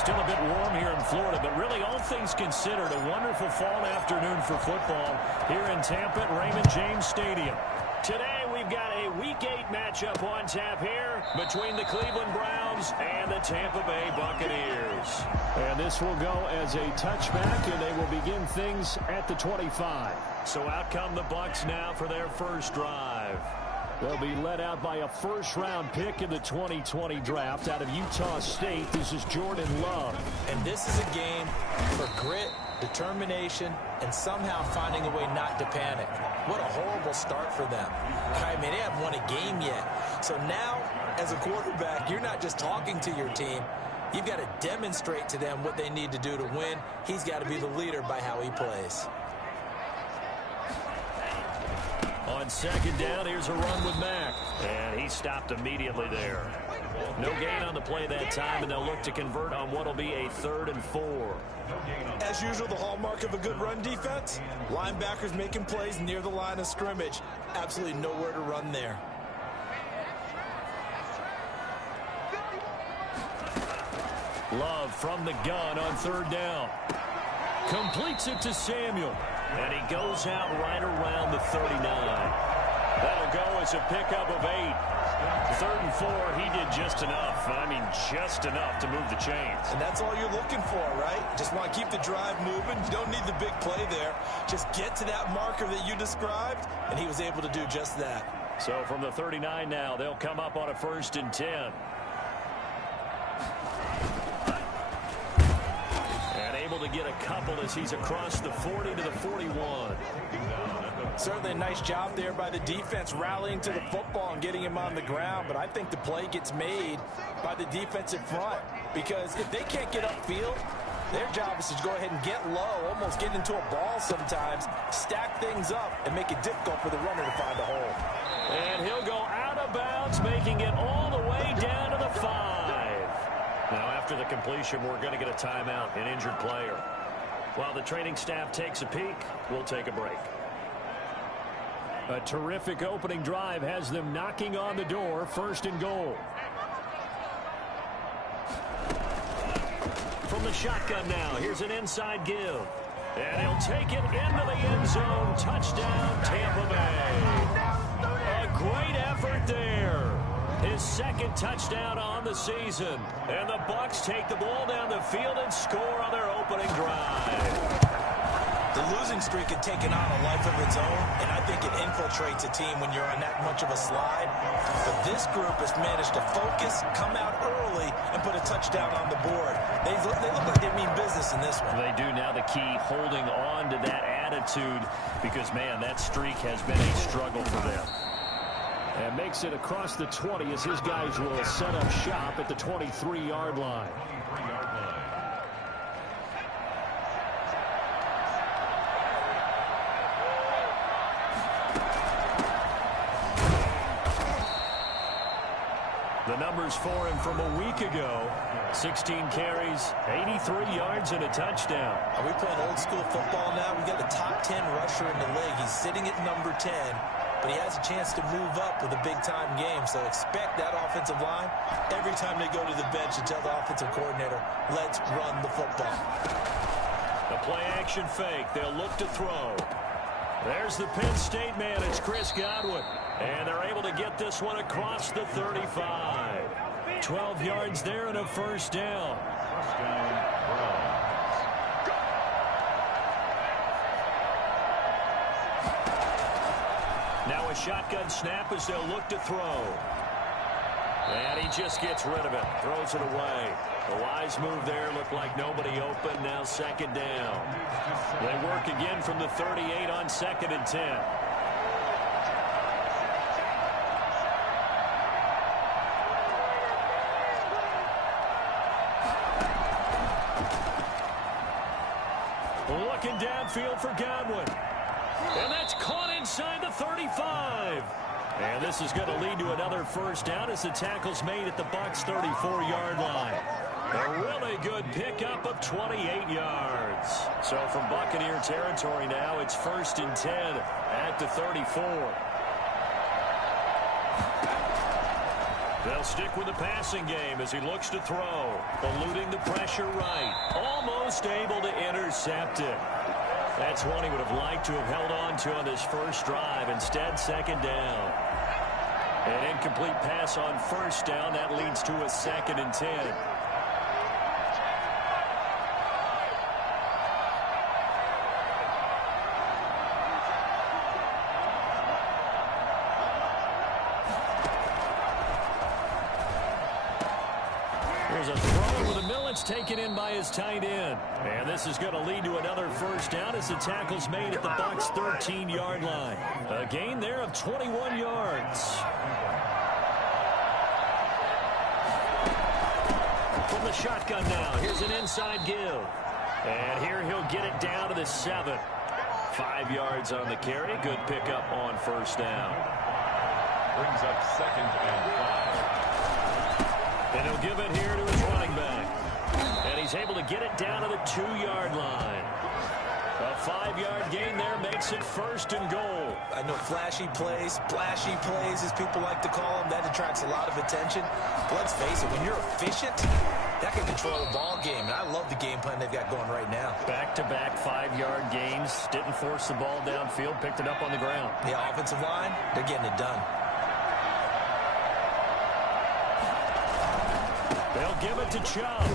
Still a bit warm here in Florida, but really all things considered, a wonderful fall afternoon for football here in Tampa at Raymond James Stadium. Today we've got a Week 8 matchup on tap here between the Cleveland Browns and the Tampa Bay Buccaneers. And this will go as a touchback, and they will begin things at the 25. So out come the Bucs now for their first drive. They'll be led out by a first-round pick in the 2020 draft out of Utah State. This is Jordan Love. And this is a game for grit, determination, and somehow finding a way not to panic. What a horrible start for them. I mean, they haven't won a game yet. So now, as a quarterback, you're not just talking to your team. You've got to demonstrate to them what they need to do to win. He's got to be the leader by how he plays. On second down, here's a run with Mack. And he stopped immediately there. No gain on the play that time, and they'll look to convert on what will be a 3rd and 4. As usual, the hallmark of a good run defense, linebackers making plays near the line of scrimmage. Absolutely nowhere to run there. Love from the gun on 3rd down. Completes it to Samuel. And he goes out right around the 39. That'll go as a pickup of 8. 3rd and 4, he did just enough. I mean, just enough to move the chains. And that's all you're looking for, right? Just want to keep the drive moving. You don't need the big play there. Just get to that marker that you described, and he was able to do just that. So from the 39 now, they'll come up on a 1st and 10. To get a couple as he's across the 40 to the 41. Certainly a nice job there by the defense rallying to the football and getting him on the ground, but I think the play gets made by the defensive front, because if they can't get upfield, their job is to go ahead and get low, almost get into a ball sometimes, stack things up, and make it difficult for the runner to find a hole. And he'll go out of bounds, making it all the way down to the 5. Now, after the completion, we're going to get a timeout, an injured player. While the training staff takes a peek, we'll take a break. A terrific opening drive has them knocking on the door, 1st and goal. From the shotgun now, here's an inside give. And he'll take it into the end zone. Touchdown, Tampa Bay. A great effort there. His 2nd touchdown on the season. And the Bucs take the ball down the field and score on their opening drive. The losing streak had taken on a life of its own, and I think it infiltrates a team when you're on that much of a slide. But this group has managed to focus, come out early, and put a touchdown on the board. They look like they mean business in this one. They do. Now the key, holding on to that attitude, because, man, that streak has been a struggle for them. And makes it across the 20 as his guys will set up shop at the 23-yard line. The numbers for him from a week ago: 16 carries, 83 yards, and a touchdown. Are we playing old school football now? We've got the top 10 rusher in the league. He's sitting at number 10. But he has a chance to move up with a big-time game. So expect that offensive line every time they go to the bench and tell the offensive coordinator, let's run the football. The play-action fake. They'll look to throw. There's the Penn State man. It's Chris Godwin. And they're able to get this one across the 35. 12 yards there and a 1st down. Now a shotgun snap as they'll look to throw. And he just gets rid of it. Throws it away. A wise move there. Looked like nobody open. Now 2nd down. They work again from the 38 on 2nd and 10. Looking downfield for Godwin. And that's caught inside the 35. And this is going to lead to another 1st down as the tackle's made at the Bucs' 34-yard line. A really good pickup of 28 yards. So from Buccaneer territory now, it's 1st and 10 at the 34. They'll stick with the passing game as he looks to throw. Eluding the pressure right. Almost able to intercept it. That's one he would have liked to have held on to on this first drive. Instead, second down. An incomplete pass on first down. That leads to a 2nd and 10. There's a throw with a mill. It's taken in by his tight end. And this is going to lead to another first down as the tackle's made at the Bucs' 13-yard line. A gain there of 21 yards. From the shotgun now, here's an inside give. And here he'll get it down to the 7. 5 yards on the carry. Good pickup on first down. Brings up 2nd and 5. And he'll give it here to his running back. And he's able to get it down to the 2-yard line. A 5-yard gain there makes it 1st and goal. I know flashy plays, splashy plays, as people like to call them, that attracts a lot of attention. But let's face it, when you're efficient, that can control the ball game. And I love the game plan they've got going right now. Back-to-back 5-yard gains. Didn't force the ball downfield. Picked it up on the ground. The offensive line, they're getting it done. They'll give it to Chubb.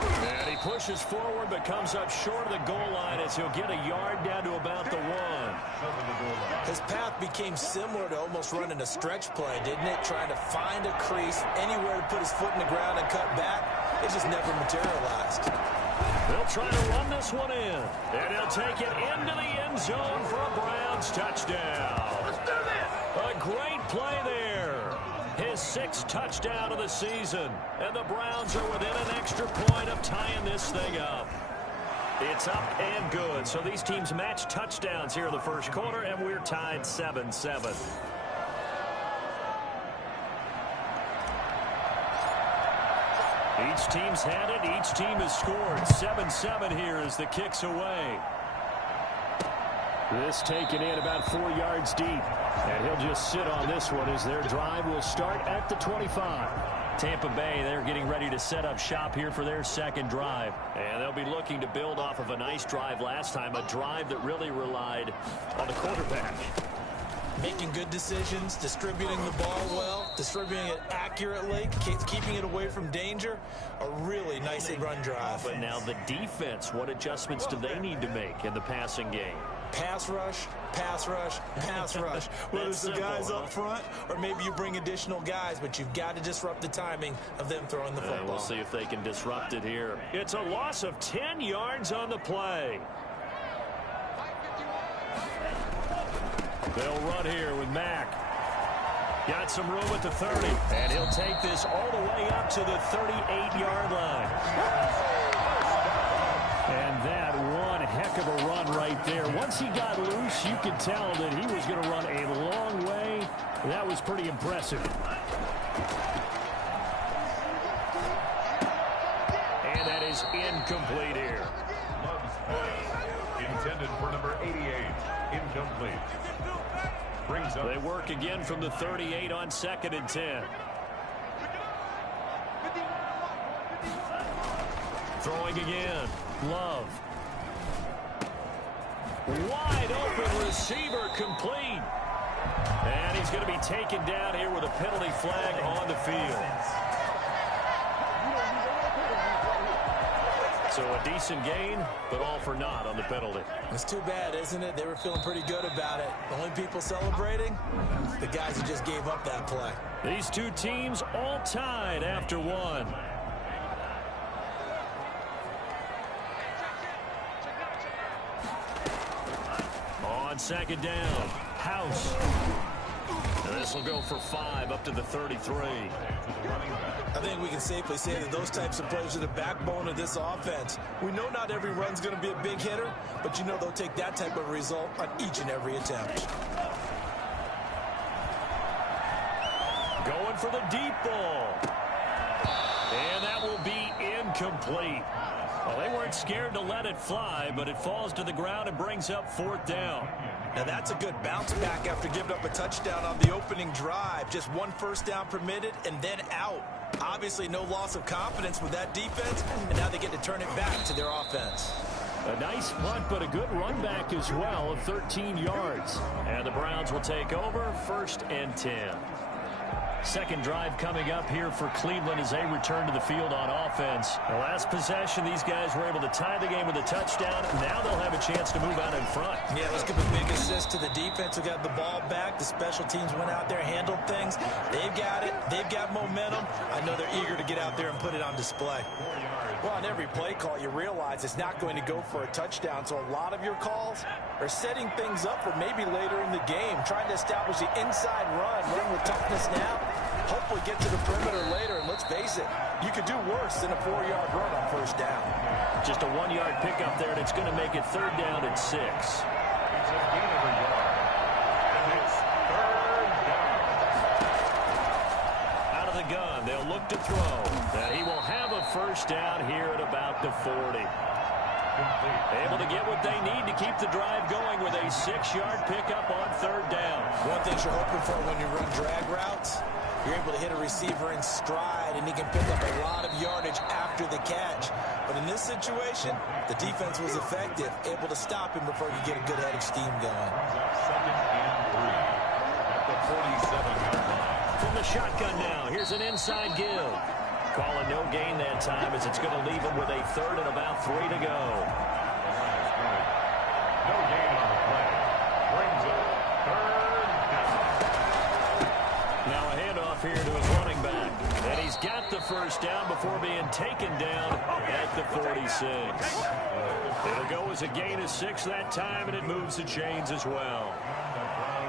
And he pushes forward but comes up short of the goal line as he'll get a yard down to about the 1. His path became similar to almost running a stretch play, didn't it? Trying to find a crease, anywhere to put his foot in the ground and cut back. It just never materialized. They'll try to run this one in. And he'll take it into the end zone for a Browns touchdown. Let's do this! A great play there. His 6th touchdown of the season. And the Browns are within an extra point of tying this thing up. It's up and good. So these teams match touchdowns here in the first quarter, and we're tied 7-7. Each team's had it. Each team has scored. 7-7 here as the kick's away. This taken in about 4 yards deep. And he'll just sit on this one as their drive will start at the 25. Tampa Bay, they're getting ready to set up shop here for their 2nd drive. And they'll be looking to build off of a nice drive last time, a drive that really relied on the quarterback. Making good decisions, distributing the ball well, distributing it accurately, keeping it away from danger. A really nicely run drive. But now the defense, what adjustments do they need to make in the passing game? Pass rush, pass rush, pass rush. Whether it's the guys up front or maybe you bring additional guys, but you've got to disrupt the timing of them throwing the football. We'll see if they can disrupt it here. It's a loss of 10 yards on the play. They'll run here with Mack. Got some room at the 30. And he'll take this all the way up to the 38-yard line. And that one heck of a run right there. Once he got loose, you could tell that he was going to run a long way. That was pretty impressive. And that is incomplete here. Intended for number 88. Incomplete. Brings up. They work again from the 38 on 2nd and 10. Throwing again. Love. Wide open receiver complete. And he's going to be taken down here with a penalty flag on the field. So a decent gain, but all for naught on the penalty. It's too bad, isn't it? They were feeling pretty good about it. The only people celebrating, the guys who just gave up that play. These two teams all tied after one. On 2nd down, House. And this will go for 5 up to the 33. I think we can safely say that those types of plays are the backbone of this offense. We know not every run's going to be a big hitter, but you know they'll take that type of result on each and every attempt. Going for the deep ball. And that will be incomplete. Well, they weren't scared to let it fly, but it falls to the ground and brings up 4th down. Now that's a good bounce back after giving up a touchdown on the opening drive. Just one first down permitted and then out. Obviously no loss of confidence with that defense, and now they get to turn it back to their offense. A nice punt, but a good run back as well of 13 yards. And the Browns will take over 1st and 10. Second drive coming up here for Cleveland as they return to the field on offense. The last possession, these guys were able to tie the game with a touchdown. Now they'll have a chance to move out in front. Yeah, let's give a big assist to the defense who got the ball back. The special teams went out there, handled things. They've got it. They've got momentum. I know they're eager to get out there and put it on display. Well, on every play call, you realize it's not going to go for a touchdown. So a lot of your calls are setting things up for maybe later in the game, trying to establish the inside run with toughness now. Hopefully get to the perimeter later, and let's face it, you could do worse than a 4-yard run on first down. Just a 1-yard pickup there, and it's going to make it 3rd down and 6. It's a gain of a yard. And it's 3rd down. Out of the gun, they'll look to throw. That he will have a first down here at about the 40. Able to get what they need to keep the drive going with a 6-yard pickup on 3rd down. One thing you're hoping for when you run drag routes, you're able to hit a receiver in stride, and he can pick up a lot of yardage after the catch. But in this situation, the defense was effective, able to stop him before he could get a good head of steam going. 2nd and 3 at the 47-yard line. From the shotgun now, here's an inside give. Calling no gain that time as it's going to leave him with a 3rd and about 3 to go. No gain on the play. Brings up 3rd down. Now a handoff here to his running back. And he's got the first down before being taken down at the 46. It'll go as a gain of 6 that time, and it moves the chains as well.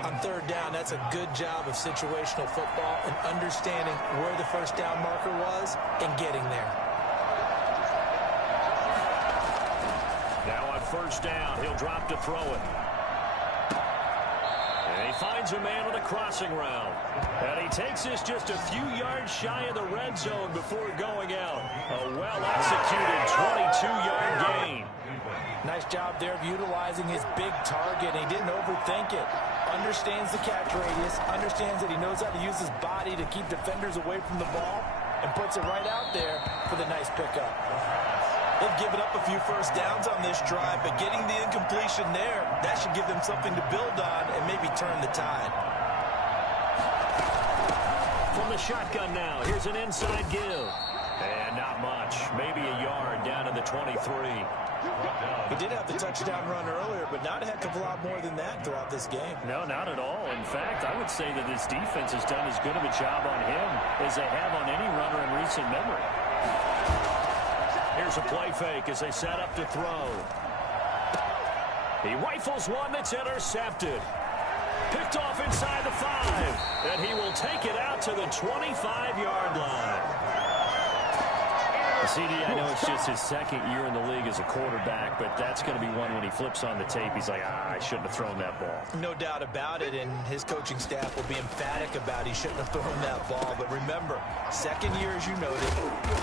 On 3rd down, that's a good job of situational football and understanding where the first down marker was and getting there. Now on 1st down, he'll drop to throw it. And he finds a man with a crossing route. And he takes this just a few yards shy of the red zone before going out. A well-executed 22-yard gain. Nice job there of utilizing his big target. He didn't overthink it. Understands the catch radius, understands that he knows how to use his body to keep defenders away from the ball, and puts it right out there for the nice pickup. They've given up a few first downs on this drive, but getting the incompletion there, that should give them something to build on and maybe turn the tide. From the shotgun now, here's an inside give. And not much, maybe a yard down to the 23. He did have the touchdown run earlier, but not a heck of a lot more than that throughout this game. No, not at all. In fact, I would say that this defense has done as good of a job on him as they have on any runner in recent memory. Here's a play fake as they set up to throw. He rifles one that's intercepted. Picked off inside the 5, and he will take it out to the 25-yard line. CD, I know it's just his 2nd year in the league as a quarterback, but that's going to be one when he flips on the tape. He's like, I shouldn't have thrown that ball. No doubt about it, and his coaching staff will be emphatic about he shouldn't have thrown that ball. But remember, 2nd year, as you noted,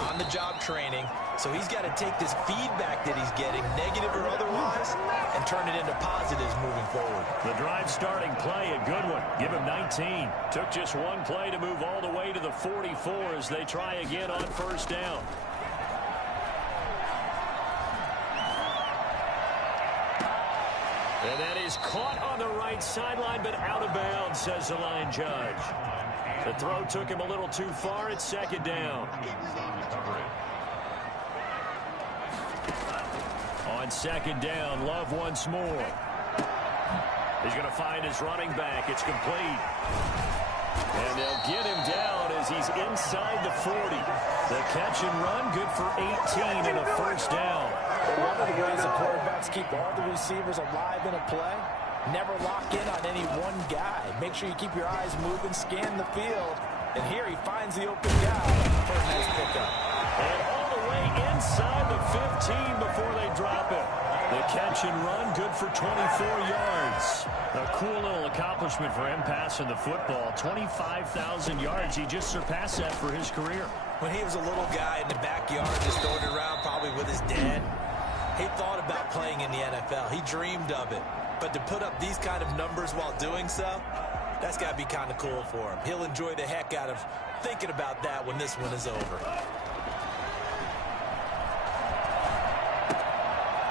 on-the-job training, so he's got to take this feedback that he's getting, negative or otherwise, and turn it into positives moving forward. The drive starting play, a good one. Give him 19. Took just one play to move all the way to the 44 as they try again on 1st down. And that is caught on the right sideline, but out of bounds, says the line judge. The throw took him a little too far. It's 2nd down. On 2nd down, Love once more. He's going to find his running back. It's complete. And they'll get him down as he's inside the 40. The catch and run, good for 18 and a first down. One of the ways the quarterbacks keep all the receivers alive in a play, never lock in on any one guy. Make sure you keep your eyes moving, scan the field. And here he finds the open guy for a nice pickup. And all the way inside the 15 before they drop it. The catch and run, good for 24 yards. A cool little accomplishment for him passing the football. 25,000 yards. He just surpassed that for his career. When he was a little guy in the backyard just throwing it around probably with his dad, he thought about playing in the NFL. He dreamed of it. But to put up these kind of numbers while doing so, that's got to be kind of cool for him. He'll enjoy the heck out of thinking about that when this one is over.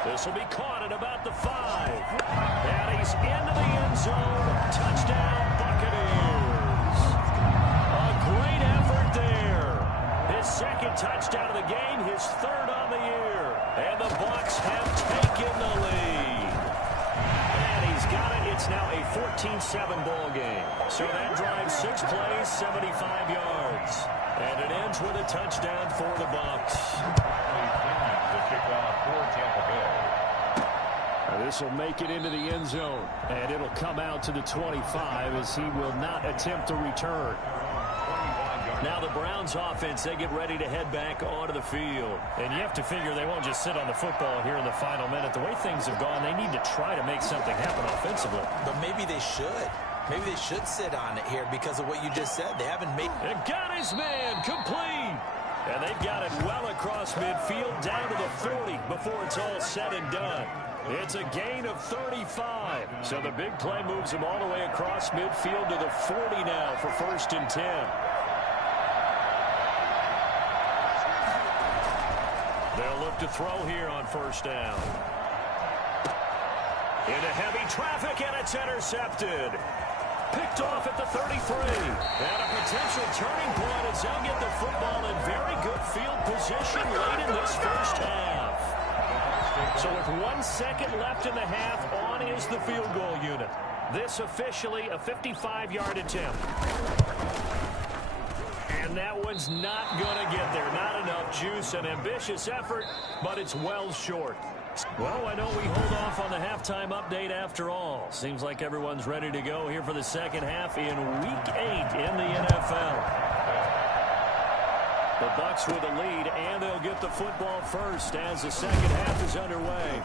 This will be caught at about the 5. And he's into the end zone. Touchdown, Buccaneers. A great effort there. His second touchdown of the game, his third on the year. And the Bucs have taken the lead. And he's got it. It's now a 14-7 ball game. So that drives 6 plays, 75 yards. And it ends with a touchdown for the Bucs. The kickoff for Tampa Bay. This will make it into the end zone, and it'll come out to the 25 as he will not attempt to return. Now the Browns offense, they get ready to head back onto the field. And you have to figure they won't just sit on the football here in the final minute. The way things have gone, they need to try to make something happen offensively. But maybe they should. Maybe they should sit on it here because of what you just said. They haven't made... And got his man complete. And they've got it well across midfield down to the 40 before it's all said and done. It's a gain of 35. So the big play moves him all the way across midfield to the 40 now for 1st and 10. They'll look to throw here on 1st down. Into heavy traffic, and it's intercepted. Picked off at the 33. And a potential turning point as they'll get the football in very good field position late in this first half. So with 1 second left in the half, on is the field goal unit. This officially a 55-yard attempt. And that one's not going to get there. Not enough juice. An ambitious effort, but it's well short. Well, I know we hold off on the halftime update after all. Seems like everyone's ready to go here for the second half in Week 8 in the NFL. The Bucs with a lead, and they'll get the football first as the second half is underway.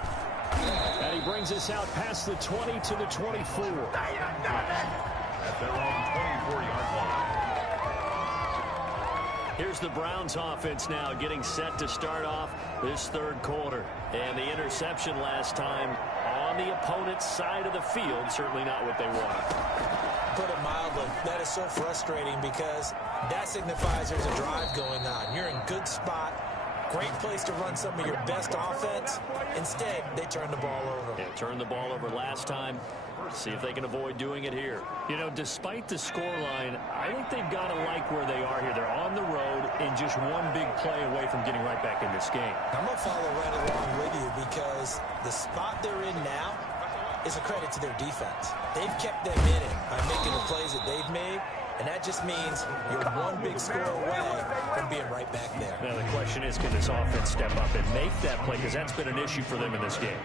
And he brings us out past the 20 to the 24. At their own 24-yard line. Here's the Browns offense now getting set to start off this third quarter. And the interception last time on the opponent's side of the field, certainly not what they wanted. Put it mildly, that is so frustrating because that signifies there's a drive going on. You're in good spot. Great place to run some of your best offense. Instead, they turn the ball over. Yeah, turned the ball over last time. See if they can avoid doing it here. You know, despite the scoreline, I think they've got to like where they are here. They're on the road and just one big play away from getting right back in this game. I'm going to follow right along with you because the spot they're in now is a credit to their defense. They've kept them in it by making the plays that they've made. And that just means you're one big score away from being right back there. Now the question is, can this offense step up and make that play? Because that's been an issue for them in this game.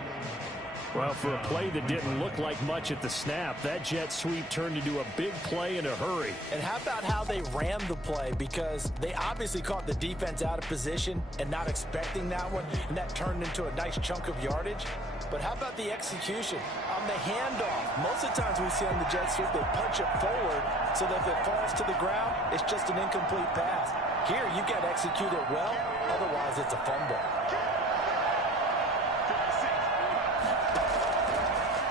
Well, for a play that didn't look like much at the snap, that jet sweep turned into a big play in a hurry. And how about how they ran the play? Because they obviously caught the defense out of position and not expecting that one, and that turned into a nice chunk of yardage. But how about the execution? On the handoff, most of the times we see on the jet sweep, they punch it forward so that if it falls to the ground, it's just an incomplete pass. Here, you got to execute it well, otherwise it's a fumble.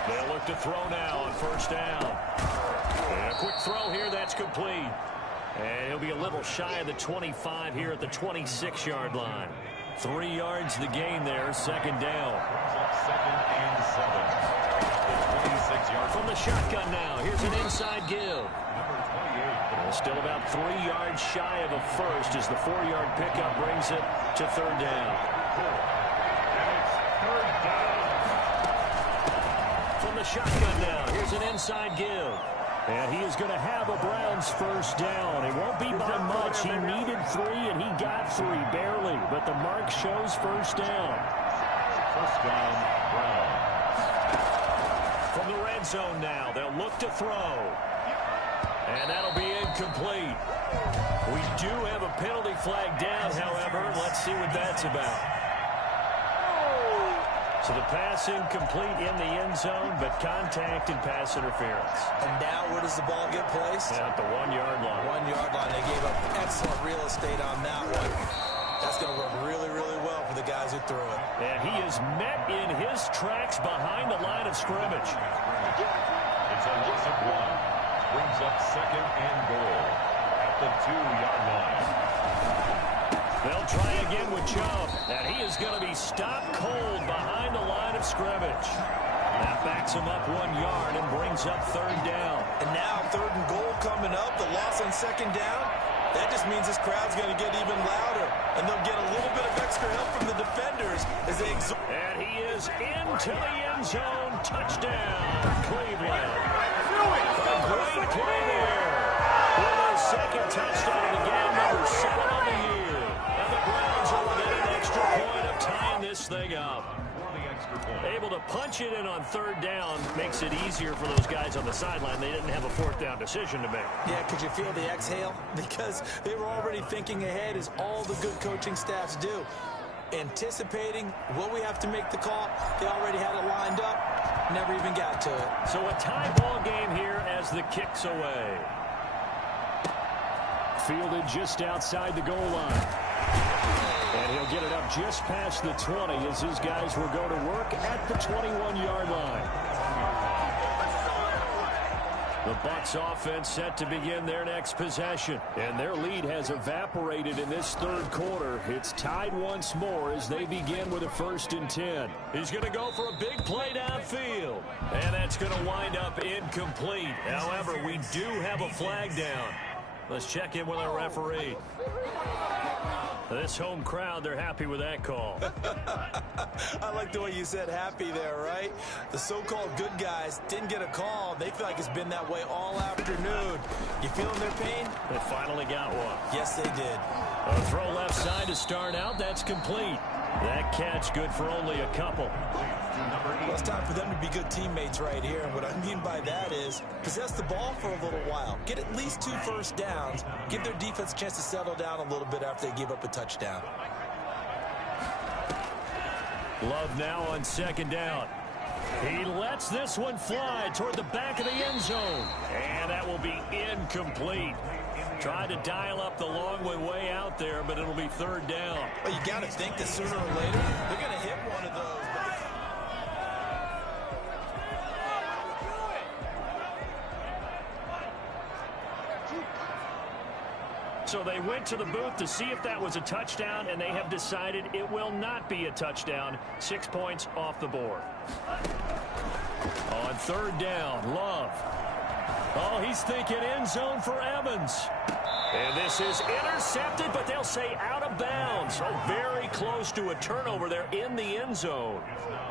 They'll look to throw now on 1st down. And a quick throw here, that's complete. And he'll be a little shy of the 25 here at the 26-yard line. 3 yards the gain there, 2nd down. 2nd and 7. 26-yard From the shotgun now, here's an inside give. Number 28. Still about 3 yards shy of a first as the 4-yard pickup brings it to 3rd down. And it's 3rd down. From the shotgun now, here's an inside give. And he is going to have a Browns 1st down. It won't be by much. He needed 3, and he got 3, barely. But the mark shows 1st down. 1st down, Browns. From the red zone now, they'll look to throw. And that'll be incomplete. We do have a penalty flag down, however. Let's see what that's about. So the pass incomplete in the end zone, but contact and pass interference. And now where does the ball get placed? At the 1-yard line. 1-yard line. They gave up excellent real estate on that one. That's going to work really, really well for the guys who threw it. And he is is met in his tracks behind the line of scrimmage. It's a loss of 1. Brings up 2nd and goal at the 2-yard line. They'll try again with Chubb, and he is going to be stopped cold behind the line of scrimmage. That backs him up 1 yard and brings up 3rd down. And now 3rd and goal coming up, the loss on 2nd down. That just means this crowd's going to get even louder, and they'll get a little bit of extra help from the defenders as they exhort. And he is into the end zone. Touchdown, Cleveland. A great play there. With their 2nd touchdown of the game, number 7 on the year. And the Browns are within an extra point of tying this thing up. Able to punch it in on 3rd down makes it easier for those guys on the sideline. They didn't have a 4th down decision to make. Yeah, could you feel the exhale? Because they were already thinking ahead, as all the good coaching staffs do. Anticipating what we have to make the call. They already had it lined up. Never even got to it. So a tie ball game here as the kick's away. Fielded just outside the goal line. And he'll get it up just past the 20 as his guys will go to work at the 21-yard line. The Bucs offense set to begin their next possession. And their lead has evaporated in this 3rd quarter. It's tied once more as they begin with a 1st and 10. He's going to go for a big play downfield. And that's going to wind up incomplete. However, we do have a flag down. Let's check in with our referee. This home crowd, they're happy with that call. I like the way you said happy there, right? The so-called good guys didn't get a call. They feel like it's been that way all afternoon. You feeling their pain? They finally got one. Yes, they did. A throw left side to start out. That's complete. That catch good for only a couple. Well, it's time for them to be good teammates right here. And what I mean by that is possess the ball for a little while. Get at least 2 first downs. Give their defense a chance to settle down a little bit after they give up a touchdown. Love now on 2nd down. He lets this one fly toward the back of the end zone. And that will be incomplete. Tried to dial up the long way out there, but it'll be 3rd down. Well, you got to think that sooner or later they're going to hit one of those. So they went to the booth to see if that was a touchdown, and they have decided it will not be a touchdown. 6 points off the board. On 3rd down, Love. Oh, he's thinking end zone for Evans. And this is intercepted, but they'll say out of bounds. So very close to a turnover there in the end zone.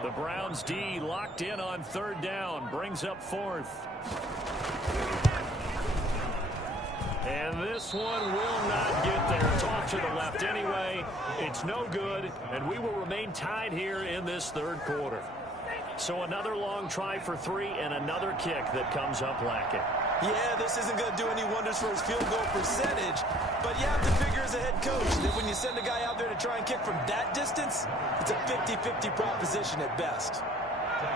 The Browns D locked in on 3rd down, brings up 4th. And this one will not get there. It's off to the left anyway. It's no good, and we will remain tied here in this 3rd quarter. So another long try for 3 and another kick that comes up lacking. Yeah, this isn't going to do any wonders for his field goal percentage, but you have to figure as a head coach that when you send a guy out there to try and kick from that distance, it's a 50-50 proposition at best.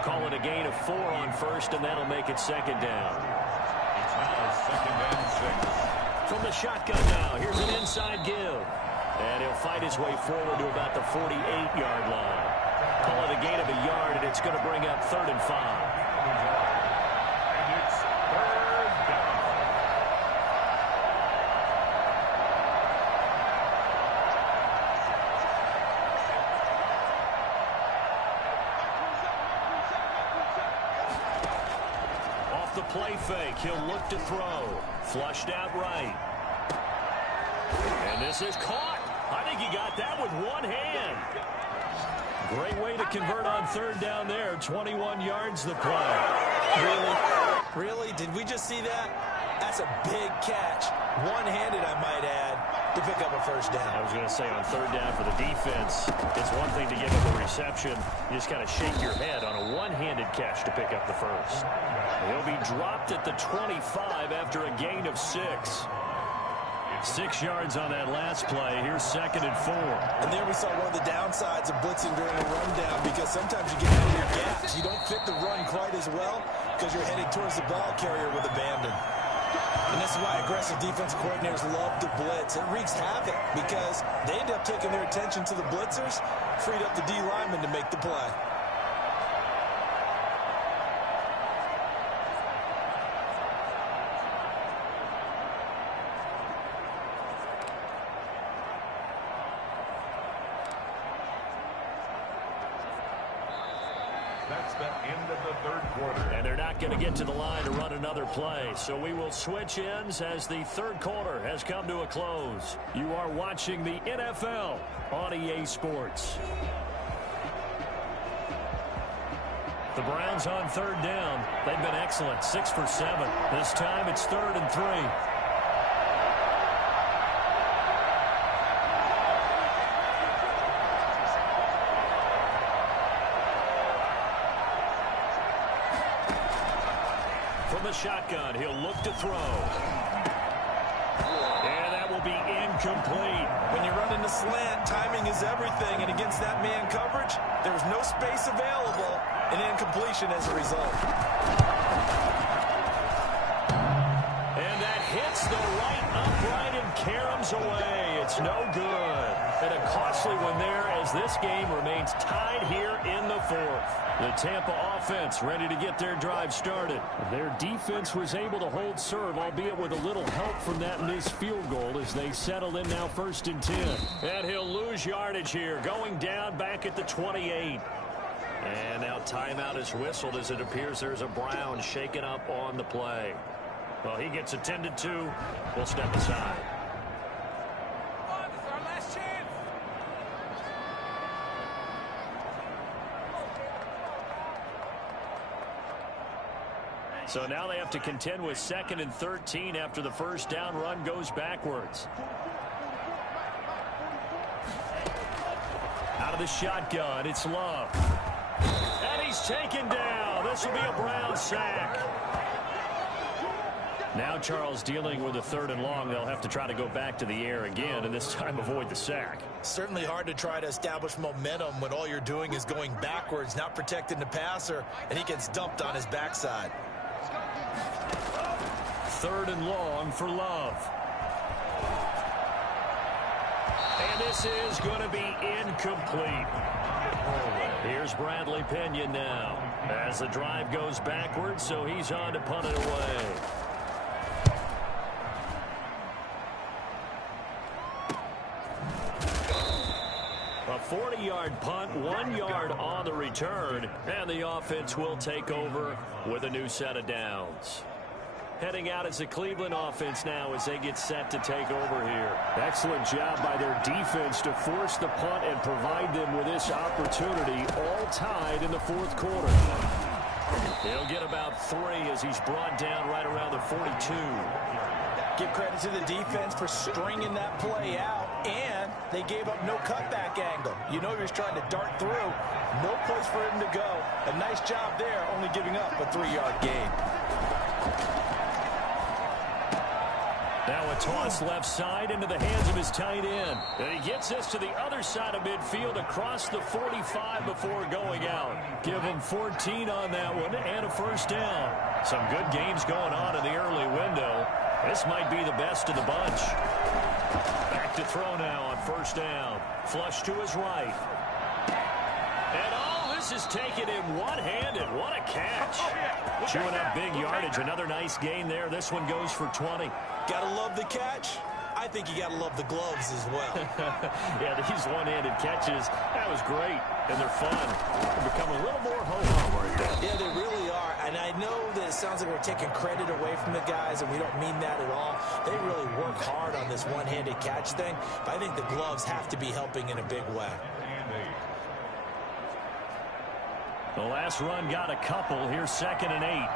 Call it a gain of 4 on 1st, and that'll make it 2nd down. It's now 2nd and 6. From the shotgun now, here's an inside give. And he'll fight his way forward to about the 48-yard line. Call it a gain of a yard, and it's going to bring up 3rd and 5. And it's 3rd down. Off the play fake, he'll look to throw. Flushed out right. And this is caught. I think he got that with one hand. Great way to convert on 3rd down there. 21 yards the play. Really? Did we just see that? That's a big catch. One-handed, I might add, to pick up a 1st down. I was going to say on 3rd down for the defense, it's one thing to give up a reception. You just got to shake your head on a one-handed catch to pick up the 1st. He'll be dropped at the 25 after a gain of 6. 6 yards on that last play. Here's 2nd and 4. And there we saw one of the downsides of blitzing during a rundown, because sometimes you get out of your gaps. You don't fit the run quite as well because you're heading towards the ball carrier with abandon. And this is why aggressive defensive coordinators love to blitz. It wreaks havoc because they end up taking their attention to the blitzers, freed up the D lineman to make the play. That's the end of the third quarter. And they're not going to get to the line to run another play. So we will switch ends as the third quarter has come to a close. You are watching the NFL on EA Sports. The Browns on third down. They've been excellent, 6 for 7. This time it's 3rd and 3. From the shotgun, he'll look to throw. And that will be incomplete. When you run in the slant, timing is everything. And against that man coverage, there's no space available. An incompletion as a result. And that hits the right upright and caroms away. It's no good. And a costly one there as this game remains tied here in the 4th. The Tampa offense ready to get their drive started. Their defense was able to hold serve, albeit with a little help from that missed field goal as they settle in now 1st and 10. And he'll lose yardage here, going down back at the 28. And now timeout is whistled as it appears there's a Brown shaken up on the play. Well, he gets attended to. We'll step aside. So now they have to contend with 2nd and 13 after the first down run goes backwards. Out of the shotgun, it's Love. And he's taken down. This will be a Brown sack. Now Charles dealing with a 3rd and long. They'll have to try to go back to the air again and this time avoid the sack. Certainly hard to try to establish momentum when all you're doing is going backwards, not protecting the passer, and he gets dumped on his backside. 3rd and long for Love. And this is going to be incomplete. Here's Bradley Pinion now as the drive goes backwards, so he's on to punt it away. A 40-yard punt, 1 yard on the return, and the offense will take over with a new set of downs. Heading out as the Cleveland offense now as they get set to take over here. Excellent job by their defense to force the punt and provide them with this opportunity, all tied in the 4th quarter. He'll get about 3 as he's brought down right around the 42. Give credit to the defense for stringing that play out, and they gave up no cutback angle. You know he was trying to dart through. No place for him to go. A nice job there, only giving up a 3-yard gain. Now a toss left side into the hands of his tight end. And he gets this to the other side of midfield across the 45 before going out. Give him 14 on that one and a first down. Some good games going on in the early window. This might be the best of the bunch. Back to throw now on first down. Flush to his right. And this is taken in one-handed. What a catch. Chewing up big yardage. Another nice gain there. This one goes for 20. Gotta love the catch. I think you gotta love the gloves as well. Yeah, these one-handed catches, that was great. And they're fun. They become a little more ho-hum right there. Yeah, they really are. And I know that it sounds like we're taking credit away from the guys, and we don't mean that at all. They really work hard on this one-handed catch thing. But I think the gloves have to be helping in a big way. The last run got a couple. Here's 2nd and 8.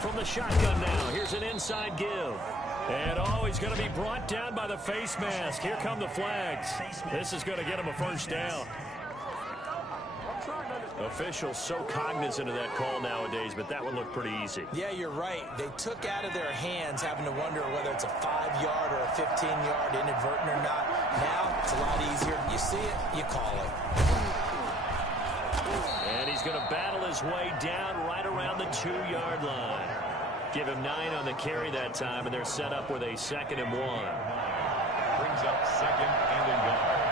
From the shotgun now, here's an inside give. And he's going to be brought down by the face mask. Here come the flags. This is going to get him a first down. Officials so cognizant of that call nowadays, but that one looked pretty easy. Yeah, you're right. They took out of their hands having to wonder whether it's a 5-yard or a 15-yard inadvertent or not. Now, it's a lot easier. You see it, you call it. And he's going to battle his way down right around the 2-yard line. Give him 9 on the carry that time, and they're set up with a 2nd and 1. Brings up 2nd and a yard.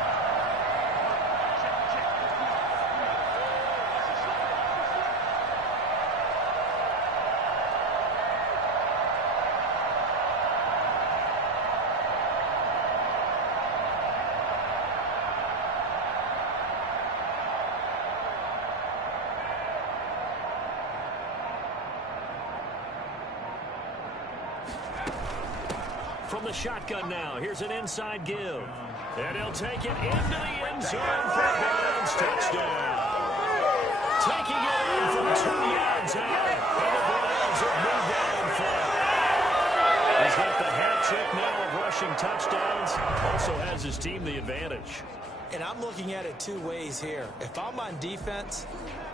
From the shotgun now, here's an inside give. And he'll take it into the end zone for a Browns touchdown. Taking it in from 2 yards out, and the Browns have moved on front. He's got the hat trick now of rushing touchdowns. Also has his team the advantage. And I'm looking at it 2 ways here. If I'm on defense,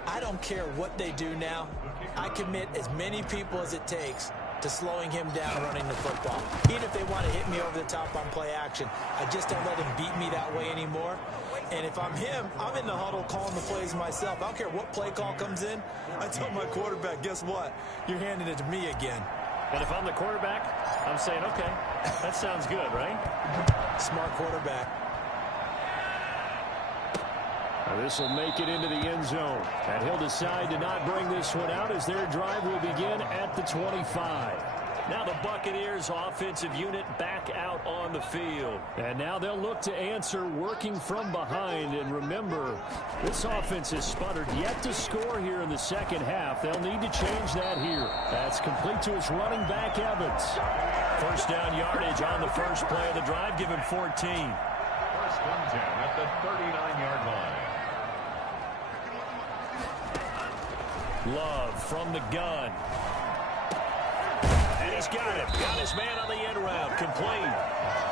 I don't care what they do now. I commit as many people as it takes to slowing him down running the football. Even if they want to hit me over the top on play action, I just don't let him beat me that way anymore. And if I'm him, I'm in the huddle calling the plays myself. I don't care what play call comes in. I tell my quarterback, guess what? You're handing it to me again. And if I'm the quarterback, I'm saying, okay, that sounds good, right? Smart quarterback. This will make it into the end zone. And he'll decide to not bring this one out as their drive will begin at the 25. Now the Buccaneers offensive unit back out on the field. And now they'll look to answer working from behind. And remember, this offense has sputtered yet to score here in the second half. They'll need to change that here. That's complete to his running back, Evans. First down yardage on the first play of the drive. Give him 14. First and 10 at the 39-yard line. Love from the gun. And he's got it. Got his man on the end route. Complete.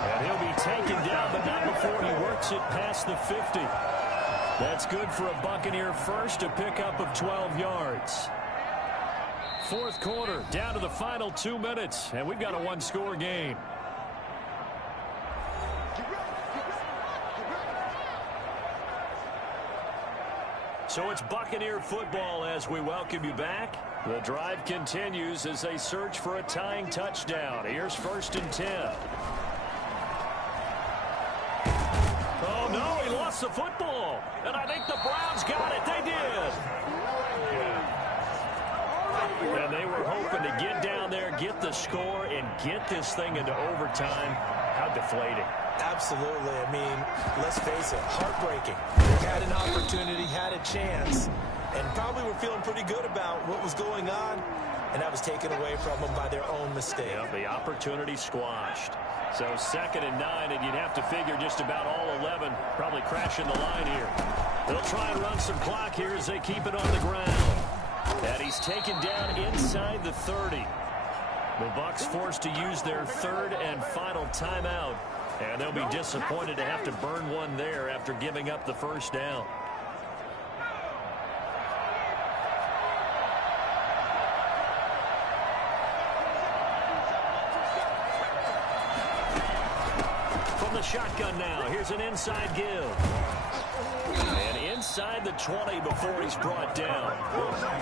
And he'll be taken down, but not before he works it past the 50. That's good for a Buccaneer first, a pickup of 12 yards. Fourth quarter, down to the final 2 minutes, and we've got a one-score game. So it's Buccaneer football as we welcome you back. The drive continues as they search for a tying touchdown. Here's 1st and 10. Oh, no, he lost the football. And I think the Browns got it. They did. And they were hoping to get down there, get the score, and get this thing into overtime. How deflating. Absolutely. I mean, let's face it, heartbreaking. They had an opportunity, had a chance, and probably were feeling pretty good about what was going on, and that was taken away from them by their own mistake. Yeah, the opportunity squashed. So 2nd and 9, and you'd have to figure just about all 11 probably crashing the line here. They'll try and run some clock here as they keep it on the ground. And he's taken down inside the 30. The Bucs forced to use their 3rd and final timeout. And they'll be disappointed to have to burn one there after giving up the first down. From the shotgun now, here's an inside give. And inside the 20 before he's brought down.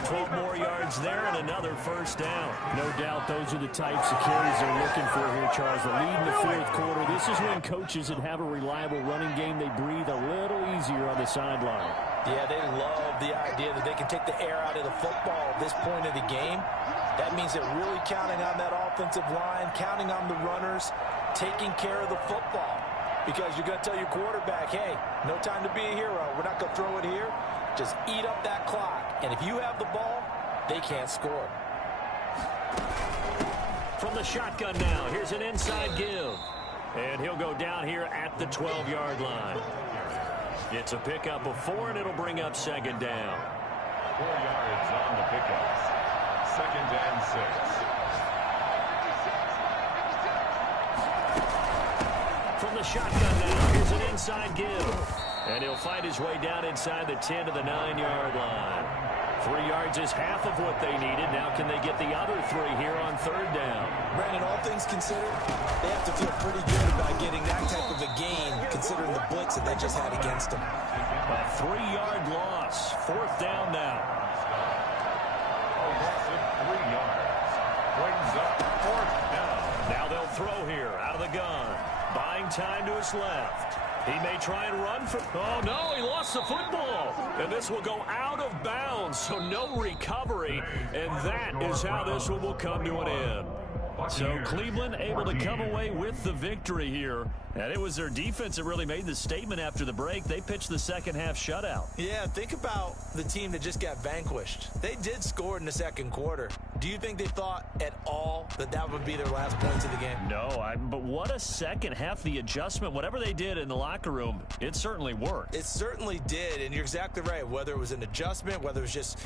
12 more yards there and another first down. No doubt those are the types of carries they're looking for here, Charles. The lead in the fourth quarter. This is when coaches that have a reliable running game, they breathe a little easier on the sideline. Yeah, they love the idea that they can take the air out of the football at this point of the game. That means they're really counting on that offensive line, counting on the runners, taking care of the football. Because you're going to tell your quarterback, hey, no time to be a hero. We're not going to throw it here. Just eat up that clock. And if you have the ball, they can't score. From the shotgun now, here's an inside give. And he'll go down here at the 12-yard line. It's a pickup of 4, and it'll bring up 2nd down. 4 yards on the pickups. 2nd and 6. From the shotgun now, here's an inside give. And he'll find his way down inside the 10 to the 9-yard line. 3 yards is half of what they needed. Now can they get the other 3 here on third down? Brandon, all things considered, they have to feel pretty good about getting that type of a gain, considering the blitz that they just had against them. A 3-yard loss. Fourth down now. A loss of 3 yards. Brings up fourth down. Now they'll throw here out of the gun. Buying time to his left. He may try and run for... Oh, no, he lost the football. And this will go out of bounds, so no recovery. And that is how this one will come to an end. So Cleveland able to come away with the victory here. And it was their defense that really made the statement after the break. They pitched the second-half shutout. Yeah, think about the team that just got vanquished. They did score in the second quarter. Do you think they thought at all that that would be their last points of the game? No, but what a second half. The adjustment, whatever they did in the locker room, it certainly worked. It certainly did, and you're exactly right. Whether it was an adjustment, whether it was just